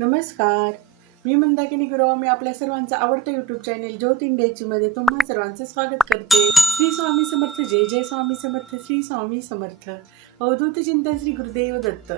नमस्कार. मी मंदाकिनी गुरव. मी आपल्या सर्वांचं आवडतं यूट्यूब चॅनेल ज्योत इंडियाची मध्ये तुम्हा सर्वांचं स्वागत करते. श्री स्वामी समर्थ. जय जय स्वामी समर्थ. श्री स्वामी समर्थ. अवधूत चिंतन श्री गुरुदेव दत्त,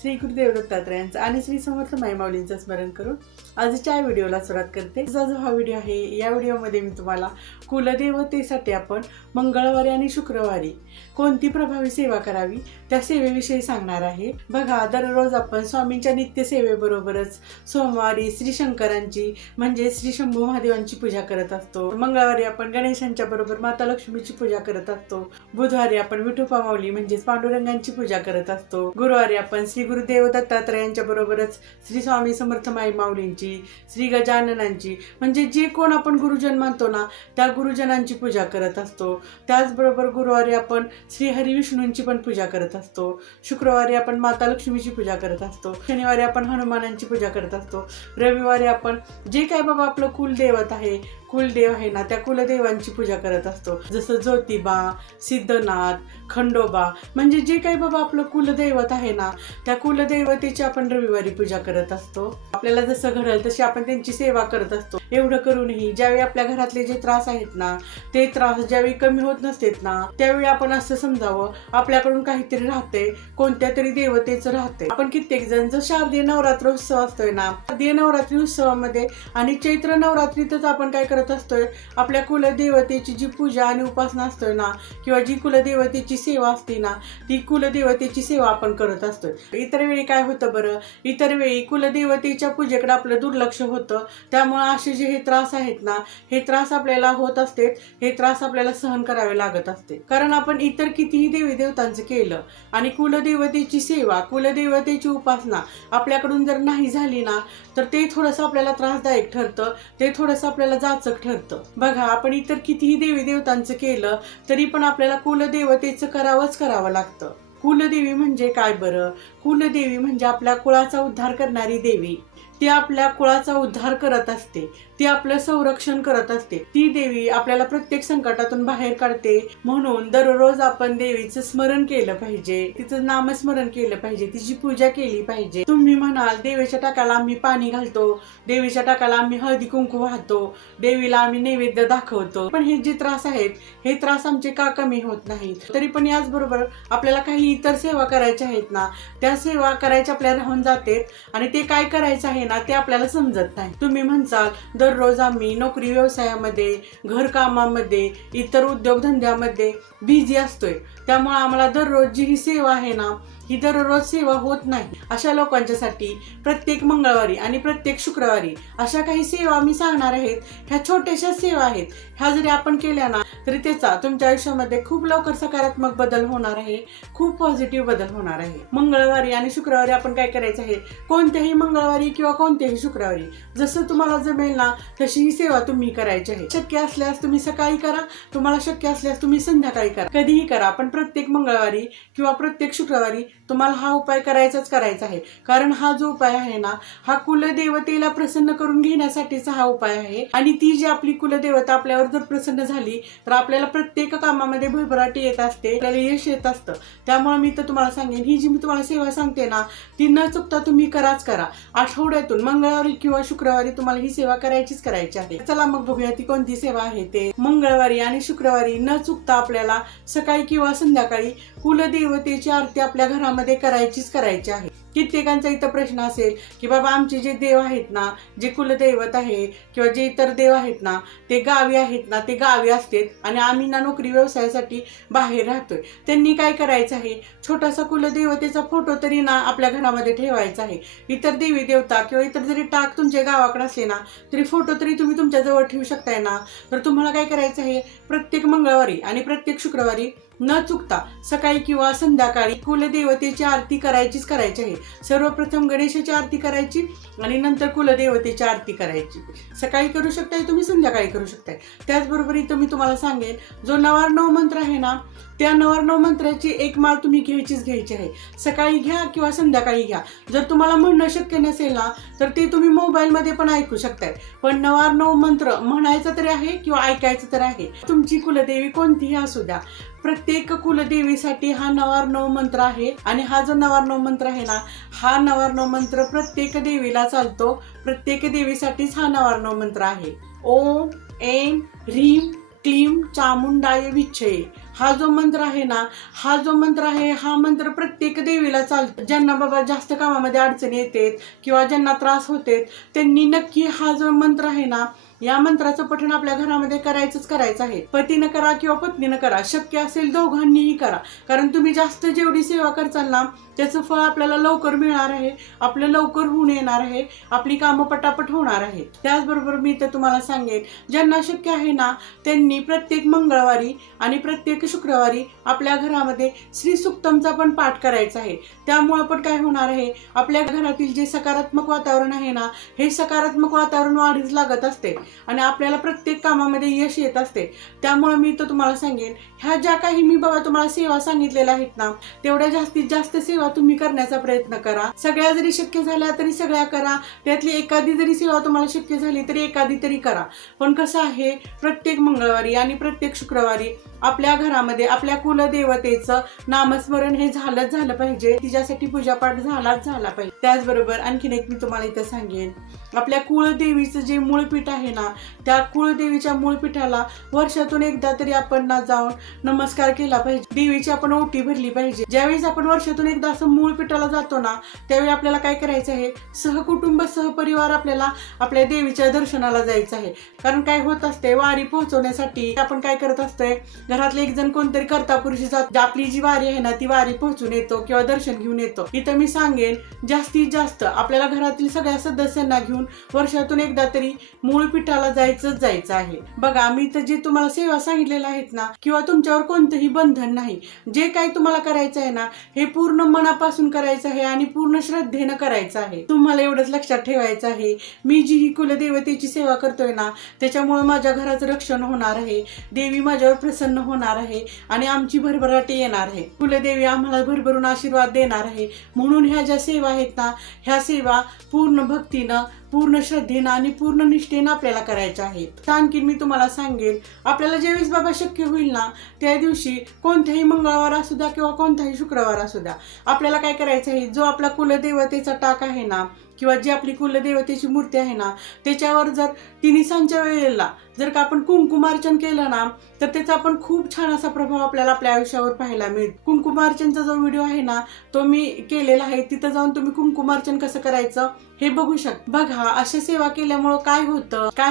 श्री गुरुदेव दत्तात्रयांचं आणि श्री समर्थ माईमाऊलींचं स्मरण करून आजच्या व्हिडिओला सुरुवात करते. जो हा व्हिडिओ आहे, या व्हिडिओमध्ये मी तुम्हाला कुलदेवतेसाठी आपण मंगळवारी आणि शुक्रवारी कोणती प्रभावी सेवा करावी त्या सेवेविषयी सांगणार आहे. बघा, दररोज आपण स्वामींच्या नित्य सेवेबरोबरच सोमवारी श्री शंकरांची म्हणजे श्री शंभू महादेवांची पूजा करत असतो. मंगळवारी आपण गणेशांच्या बरोबर माता लक्ष्मीची पूजा करत असतो. बुधवारी आपण विठोबा माऊली म्हणजे पांडुरंगांची पूजा करत असतो. गुरुवारी आपण श्री गुरुदेव दत्तात्रयांच्या बरोबरच श्री स्वामी समर्थ माई माऊलींची, श्री गजाननांची म्हणजे जे कोण आपण गुरुजन मानतो ना त्या गुरुजनांची पूजा करत असतो. त्याचबरोबर गुरुवारी आपण श्री हरी विष्णूंची पण पूजा करत असतो. शुक्रवारी आपण माता लक्ष्मीची पूजा करत असतो. शनिवारी आपण हनुमानांची पूजा करत असतो. रविवारी आपण जे काय बाबा आपलं कुलदैवत आहे, कुलदेव आहे ना, त्या कुलदेवांची पूजा करत असतो. जसं ज्योतिबा, सिद्धनाथ, खंडोबा म्हणजे जे काही बाबा आपलं कुलदैवत आहे ना त्या कुलदैवतेची आपण रविवारी पूजा करत असतो. आपल्याला जसं घडेल तशी आपण त्यांची सेवा करत असतो. एवढं करूनही ज्यावेळी आपल्या घरातले जे त्रास आहेत ना ते त्रास ज्यावेळी कमी होत नसतेत ना त्यावेळी आपण असं समजावं आपल्याकडून काहीतरी राहते, कोणत्या तरी देवतेचं राहते. आपण कित्येक जण जो शारदीय नवरात्र उत्सव असतोय ना, शारदीय नवरात्री उत्सवामध्ये आणि चैत्र नवरात्रीतच आपण काय करत असतोय, आपल्या कुलदेवतेची जी पूजा आणि उपासना असतोय ना किंवा जी कुलदेवतेची सेवा असते ना ती कुलदेवतेची सेवा आपण करत असतोय. इतर वेळी काय होतं बरं, इतर वेळी कुलदेवतेच्या पूजेकडे आपलं दुर्लक्ष होतं. त्यामुळे असे जे हे त्रास आहेत ना हे त्रास आपल्याला होत असते, हे त्रास आपल्याला सहन करावे लागत असते. कारण आपण इतर कितीही देवी देवतांचं केलं आणि कुलदेवतेची सेवा, कुलदेवतेची उपासना आपल्याकडून जर नाही झाली ना तर ते थोडंसं आपल्याला त्रासदायक ठरतं, ते थोडंसं आपल्याला जाचक ठरतं. बघा, आपण इतर कितीही देवी देवतांचं केलं तरी पण आपल्याला कुलदेवतेचं करावं लागतं. कुलदेवी म्हणजे काय बरं? कुलदेवी म्हणजे आपल्या कुळाचा उद्धार करणारी देवी. ती आपल्या कुळाचा उद्धार करत असते, ती आपलं संरक्षण करत असते. ती देवी आपल्याला प्रत्येक संकटातून बाहेर काढते. म्हणून दररोज आपण देवीचं स्मरण केलं पाहिजे, तिचं नामस्मरण केलं पाहिजे, तिची पूजा केली पाहिजे. तुम्ही म्हणाल देवीच्या टाकाला आम्ही पाणी घालतो, देवीच्या टाकाला आम्ही हळदी कुंकू वाहतो, देवीला आम्ही नैवेद्य दाखवतो, पण हे जे त्रास आहेत हे त्रास आमचे का कमी होत नाहीत? तरी पण याचबरोबर आपल्याला काही इतर सेवा करायच्या आहेत ना त्या सेवा करायच्या आपल्या राहून जाते आणि ते काय करायचं आहे ना ते आपल्याला समजत नाही. तुम्ही म्हणसाल दररोज आम्ही नोकरी व्यवसायामध्ये, घरकामामध्ये, इतर उद्योगधंद्यामध्ये बिझी असतोय, त्यामुळे आम्हाला दररोज जी ही सेवा आहे ना ही दररोज सेवा होत नाही. अशा लोकांच्यासाठी प्रत्येक मंगळवारी आणि प्रत्येक शुक्रवारी अशा काही सेवा मी सांगणार आहेत. ह्या छोट्याशा सेवा आहेत, ह्या जरी आपण केल्या ना तरी त्याचा तुमच्या आयुष्यामध्ये खूप लवकर सकारात्मक बदल होणार आहे, खूप पॉझिटिव्ह बदल होणार आहे. मंगळवारी आणि शुक्रवारी आपण काय करायचं आहे, कोणत्याही मंगळवारी किंवा कोणत्याही शुक्रवारी जसं तुम्हाला जमेल ना तशी ही सेवा तुम्ही करायची आहे. शक्य असल्यास तुम्ही सकाळी करा, तुम्हाला शक्य असल्यास तुम्ही संध्याकाळी करा, कधीही करा. पण प्रत्येक मंगळवारी किंवा प्रत्येक शुक्रवारी तुम्हाला हा उपाय करायचा आहे. कारण हा जो उपाय आहे ना हा कुलदेवतेला प्रसन्न करून घेण्यासाठीचा हा उपाय आहे. आणि ती जी आपली कुलदेवता आपल्यावर जर प्रसन्न झाली तर आपल्याला प्रत्येक कामामध्ये भरभराटी येत असते, आपल्याला यश येत असतं. त्यामुळे मी तर तुम्हाला सांगेन, ही जी मी तुम्हाला सेवा सांगते ना ती न चुकता तुम्ही करा. आठवड्यातून मंगळवारी किंवा शुक्रवारी तुम्हाला ही सेवा करायची आहे. चला मग बघूया ती कोणती सेवा आहे ते. मंगळवारी आणि शुक्रवारी न चुकता आपल्याला सकाळी किंवा संध्याकाळी कुलदेवतेची आरती आपल्या घरामध्ये करायची आहे. कित्येकांचा इथं प्रश्न असेल की बाबा आमचे जे देव आहेत ना, जे कुलदैवत आहे किंवा जे इतर देव आहेत ना ते गावी आहेत ना, ते गावी असतात आणि आम्ही ना नोकरी व्यवसायासाठी बाहेर राहतोय. त्यांनी काय करायचं आहे, छोटासा कुलदेवतेचा फोटो तरी ना आपल्या घरामध्ये ठेवायचा आहे. इतर देवी देवता किंवा इतर जरी टाक तुमच्या गावाकडे असले ना तरी फोटो तरी तुम्ही तुमच्या जवळ ठेवू शकताय ना. तर तुम्हाला काय करायचं आहे, प्रत्येक मंगळवारी आणि प्रत्येक शुक्रवारी न चुकता सकाळी किंवा संध्याकाळी कुलदेवतेची आरती करायची आहे. सर्वप्रथम गणेशाची आरती करायची आणि नंतर कुलदेवतेची आरती करायची. सकाळी करू शकताय तुम्ही, संध्याकाळी करू शकताय. त्याचबरोबर इथं मी तुम्हाला सांगेन, जो 999 मंत्र आहे ना त्या नवार्णव मंत्राची एक माळ तुम्ही घ्यायची आहे. सकाळी घ्या किंवा संध्याकाळी घ्या. जर तुम्हाला म्हणणं शक्य नसेल ना तर ते तुम्ही मोबाईलमध्ये पण ऐकू शकताय. पण नवार्णव मंत्र म्हणायचं तरी आहे किंवा ऐकायचं तर आहे. तुमची कुलदेवी कोणतीही असू द्या, प्रत्येक कुलदेवीसाठी हा नवार्णव मंत्र आहे. आणि हा जो नवार्णव मंत्र आहे ना, हा नवार्णव मंत्र प्रत्येक देवीला चालतो. प्रत्येक देवीसाठीच हा नवार्णव मंत्र आहे. ओम ऐं ह्रीं क्लीं चामुंडाय विच्छये हा जो मंत्र आहे ना, हा जो मंत्र आहे, हा मंत्र प्रत्येक देवीला चालतो. ज्यांना बाबा जास्त कामामध्ये अडचणी येतात किंवा ज्यांना त्रास होते त्यांनी नक्की हा जो मंत्र आहे ना, या मंत्राचं पठण आपल्या घरामध्ये करायचं आहे. पतीनं करा किंवा पत्नीनं करा, शक्य असेल दोघांनीही करा. कारण तुम्ही जास्त जेवढी सेवा करचाल ना त्याचं फळ आपल्याला लवकर मिळणार आहे, आपलं लवकर होऊन येणार आहे, आपली कामं पटापट होणार आहे. त्याचबरोबर मी तर तुम्हाला सांगेन, ज्यांना शक्य आहे ना त्यांनी प्रत्येक मंगळवारी आणि प्रत्येक शुक्रवारी आपल्या घरामध्ये श्री सुक्तमचा पण पाठ करायचा आहे. त्यामुळे पण काय होणार आहे, आपल्या घरातील जे सकारात्मक वातावरण आहे ना, हे सकारात्मक वातावरण वाढीस लागत असते आणि आपल्याला प्रत्येक कामामध्ये यश येत असते. त्यामुळे मी तर तुम्हाला सांगेन, ह्या ज्या काही मी बाबा तुम्हाला सेवा सांगितलेल्या आहेत ना, तेवढ्या जास्तीत जास्त सेवा तुम्ही करण्याचा प्रयत्न करा. सगळ्या जरी शक्य झाल्या तरी सगळ्या करा. त्यातली एखादी जरी सेवा तुम्हाला शक्य झाली तरी एखादी तरी करा. पण कसं आहे, प्रत्येक मंगळवारी आणि प्रत्येक शुक्रवारी आपल्या घरामध्ये आपल्या कुलदेवतेचं नामस्मरण हे झालंच झालं पाहिजे. तिच्यासाठी पूजापाठ झाला पाहिजे. त्याचबरोबर आणखीन एक मी तुम्हाला इथं सांगेन, आपल्या कुळदेवीचं जे मूळपीठ आहे ना, त्या कुळदेवीच्या मूळपीठाला वर्षातून एकदा तरी आपण ना जाऊन नमस्कार केला पाहिजे. देवीची आपण ओटी भरली पाहिजे. ज्यावेळेस आपण वर्षातून एकदा असं मूळपीठाला जातो ना, त्यावेळी आपल्याला काय करायचं आहे, सहकुटुंब सहपरिवार आपल्याला आपल्या देवीच्या दर्शनाला जायचं आहे. कारण काय होत असते, वारी पोहोचवण्यासाठी आपण काय करत असतोय, घरातले एक जण कोणतरी कर्ता पुरुषी जात आपली जी वारी आहे ना ती वारी पोहोचून येतो किंवा दर्शन घेऊन येतो. इथं मी सांगेन, जास्तीत जास्त आपल्याला घरातील सगळ्या सदस्यांना घेऊन वर्षातून एकदा तरी मूळपीठाला जायचं आहे. बघा, मी तर जे तुम्हाला सेवा सांगितलेल्या आहेत ना, किंवा तुमच्यावर कोणतंही बंधन नाही. जे काही तुम्हाला करायचं आहे ना, हे पूर्ण मनापासून करायचं आहे आणि पूर्ण श्रद्धेनं करायचं आहे. तुम्हाला एवढंच लक्षात ठेवायचं आहे, मी जी ही कुलदेवतेची सेवा करतोय ना, त्याच्यामुळे माझ्या घराचं रक्षण होणार आहे, देवी माझ्यावर प्रसन्न होणार आहे आणि आमची भरभराटी येणार आहे. कुलदेवी आम्हाला भरभरून आशीर्वाद देणार आहे. म्हणून ह्या ज्या सेवा आहेत ना, ह्या सेवा पूर्ण भक्तीनं, पूर्ण श्रद्धेनं आणि पूर्ण निष्ठेनं आपल्याला करायच्या आहेत. आणखी मी तुम्हाला सांगेन, आपल्याला ज्यावेळेस बाबा शक्य होईल ना, त्या दिवशी कोणत्याही मंगळवार असू द्या किंवा कोणताही शुक्रवार असू द्या, आपल्याला काय करायचं आहे, जो आपला कुलदेवतेचा टाक आहे ना किंवा जी आपली कुलदेवतेची मूर्ती आहे ना, त्याच्यावर जर तिन्हीसांच्या वेळेला जर का आपण कुंकुमार्चन केलं ना, तर त्याचा आपण खूप छान असा प्रभाव आपल्याला आपल्या आयुष्यावर पाहायला मिळेल. कुंकुमार्चनचा जो व्हिडिओ आहे ना, तो मी केलेला आहे. तिथं जाऊन तुम्ही कुंकुमार्चन कसं करायचं हे बघू शकता. बघा, अशा सेवा केल्यामुळं काय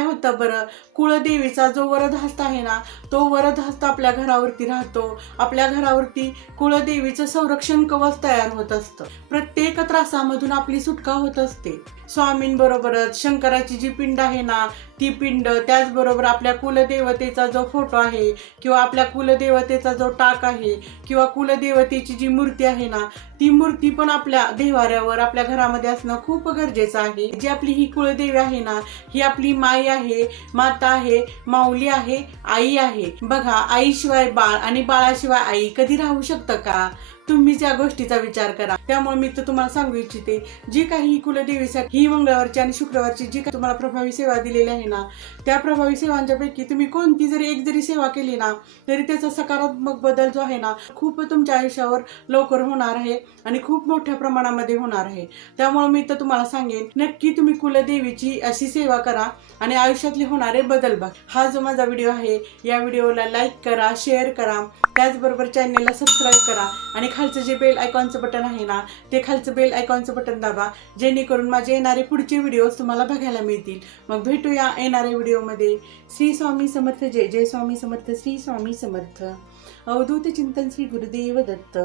होतं बरं, कुळदेवीचा जो वरदहस्त आहे ना, तो वरदहस्त आपल्या घरावरती राहतो. आपल्या घरावरती कुळदेवीचं संरक्षण कवच तयार होत असतं. प्रत्येक त्रासामधून आपली सुटका होत असते. स्वामींबरोबरच शंकराची जी पिंड आहे ना, ती पिंड, त्याचबरोबर आपल्या कुलदेवतेचा जो फोटो आहे किंवा आपल्या कुलदेवतेचा जो टाक आहे किंवा कुलदेवतेची जी मूर्ती आहे ना, ती मूर्ती पण आपल्या देवाऱ्यावर आपल्या घरामध्ये असणं खूप गरजेचं आहे. जी आपली ही कुलदेवी आहे ना, ही आपली माई आहे, माता आहे, माऊली आहे, आई आहे. बघा, आईशिवाय बाळ आणि बाळाशिवाय आई कधी राहू शकतं का? तुम्हीच या गोष्टीचा विचार करा. त्यामुळे मी तर तुम्हाला सांगू इच्छिते, जी काही कुलदेवीसाठी ही मंगळवारची आणि शुक्रवारची जी काही तुम्हाला प्रभावी सेवा दिलेली आहे ना, त्या प्रभावी सेवांच्या पैकी तुम्ही कोणती जरी सेवा केली ना, तरी त्याचा सकारात्मक बदल जो आहे ना, खूप तुमच्या आयुष्यावर लवकर होणार आहे आणि खूप मोठ्या प्रमाणामध्ये होणार आहे. त्यामुळे मी तर तुम्हाला सांगेन, नक्की तुम्ही कुलदेवीची अशी सेवा करा आणि आयुष्यातले होणारे बदल बघा. हा जो माझा व्हिडिओ आहे, या व्हिडिओला लाईक करा, शेअर करा, त्याचबरोबर चॅनेलला सबस्क्राईब करा आणि खालचं जे बेल आयकॉनचं बटन आहे ना, ते खालचं बेल आयकॉनचं बटन दाबा, जेणेकरून माझे येणारे पुढचे व्हिडिओज तुम्हाला बघायला मिळतील. मग भेटूया येणाऱ्या व्हिडिओमध्ये. श्री स्वामी समर्थ. जय जय स्वामी समर्थ. श्री स्वामी समर्थ. अवधूत चिंतन. श्री गुरुदेव दत्त.